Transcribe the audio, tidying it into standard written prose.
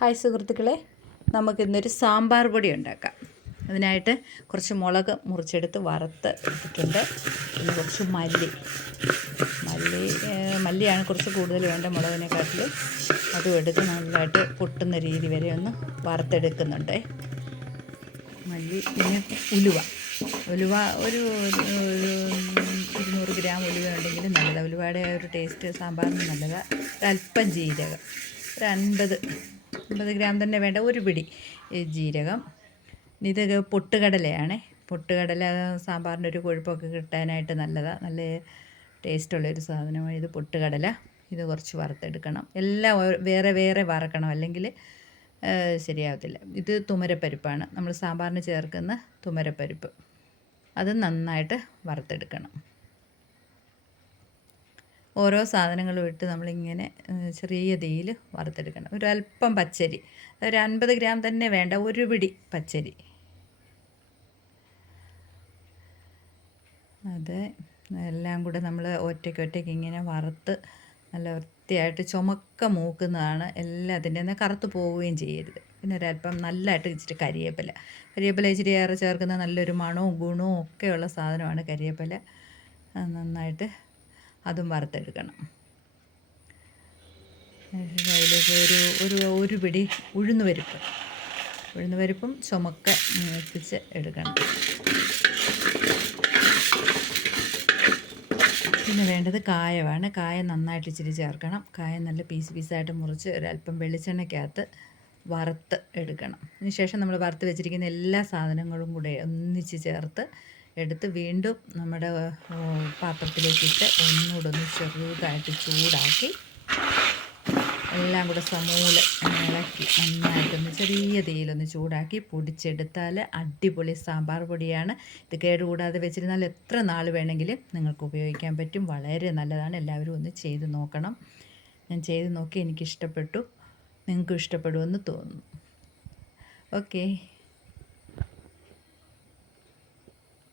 Hi സുഹൃത്തുക്കളെ, നമുക്കിന്നൊരു സാമ്പാർ പൊടി ഉണ്ടാക്കാം. അതിനായിട്ട് കുറച്ച് മുളക് മുറിച്ചെടുത്ത് വറുത്ത് ഇട്ടിട്ടുണ്ട്. പിന്നെ കുറച്ച് മല്ലിയാണ് കുറച്ച് കൂടുതൽ വേണ്ട മുളകിനെക്കാട്ടിൽ. അതും എടുത്ത് നല്ലതായിട്ട് പൊട്ടുന്ന രീതി വരെ ഒന്ന് വറുത്തെടുക്കുന്നുണ്ട്. മല്ലി, പിന്നെ ഉലുവ ഒരു 200 ഗ്രാം ഉലുവ ഉണ്ടെങ്കിൽ നല്ലതാണ്. ഉലുവയുടെ ഒരു ടേസ്റ്റ് സാമ്പാറിന് നല്ലതാണ്. ഒരല്പം ജീരകം, ഒരു 50 ഗ്രാം തന്നെ വേണ്ട, ഒരു പിടി ജീരകം. ഇത് പൊട്ടുകടലയാണ്. പൊട്ടുകടല സാമ്പാറിൻ്റെ ഒരു കൊഴുപ്പൊക്കെ കിട്ടാനായിട്ട് നല്ലതാണ്. നല്ല ടേസ്റ്റുള്ളൊരു സാധനമാണ് ഇത് പൊട്ടുകടല. ഇത് കുറച്ച് വറുത്തെടുക്കണം. എല്ലാം വേറെ വേറെ വറക്കണം, അല്ലെങ്കിൽ ശരിയാവത്തില്ല. ഇത് തുമരപ്പരിപ്പാണ്, നമ്മൾ സാമ്പാറിന് ചേർക്കുന്ന തുമരപ്പരിപ്പ്. അത് നന്നായിട്ട് വറുത്തെടുക്കണം. ഓരോ സാധനങ്ങളും ഇട്ട് നമ്മളിങ്ങനെ ചെറിയ തീയിൽ വറുത്തെടുക്കണം. ഒരല്പം പച്ചരി, ഒരു 50 ഗ്രാം തന്നെ വേണ്ട, ഒരു പിടി പച്ചരി. അത് എല്ലാം കൂടെ നമ്മൾ ഒറ്റയ്ക്ക് ഇങ്ങനെ വറുത്ത് നല്ല വൃത്തിയായിട്ട് ചുമക്ക മൂക്കുന്നതാണ്. എല്ലാത്തിൻ്റെ ഒന്ന് കറുത്ത് പോവുകയും ചെയ്യരുത്. പിന്നെ ഒരല്പം നല്ലതായിട്ട് ഇച്ചിരി കരിവേപ്പില ഇച്ചിരി ഏറെ ചേർക്കുന്ന നല്ലൊരു മണവും ഗുണവും ഒക്കെയുള്ള സാധനമാണ് കരിവേപ്പില. നന്നായിട്ട് അതും വറുത്തെടുക്കണം. അതിലേക്ക് ഒരു പിടി ഉഴുന്നുപരിപ്പും ചുമക്ക മൂപ്പിച്ച് എടുക്കണം. പിന്നെ വേണ്ടത് കായമാണ്. കായം നന്നായിട്ട് ഇച്ചിരി ചേർക്കണം. കായം നല്ല പീസായിട്ട് മുറിച്ച് ഒരല്പം വെളിച്ചെണ്ണയ്ക്കകത്ത് വറുത്ത് എടുക്കണം. അതിനുശേഷം നമ്മൾ വറുത്ത് വെച്ചിരിക്കുന്ന എല്ലാ സാധനങ്ങളും കൂടെ ഒന്നിച്ച് ചേർത്ത് എടുത്ത് വീണ്ടും നമ്മുടെ പാത്രത്തിലേക്കിട്ട് ഒന്നുകൂടെ ചെറുതായിട്ട് ചൂടാക്കി എല്ലാം കൂടെ സമൂലം ഇളക്കി നന്നായിട്ടൊന്ന് ചെറിയ തീയിലൊന്ന് ചൂടാക്കി പൊടിച്ചെടുത്താൽ അടിപൊളി സാമ്പാർ പൊടിയാണ്. ഇത് കേടുകൂടാതെ വെച്ചിരുന്നാൽ എത്ര നാൾ വേണമെങ്കിലും നിങ്ങൾക്ക് ഉപയോഗിക്കാൻ പറ്റും. വളരെ നല്ലതാണ്. എല്ലാവരും ഒന്ന് ചെയ്ത് നോക്കണം. ഞാൻ ചെയ്ത് നോക്കി, എനിക്കിഷ്ടപ്പെട്ടു. നിങ്ങൾക്കും ഇഷ്ടപ്പെടുമെന്ന് തോന്നുന്നു. ഓക്കേ.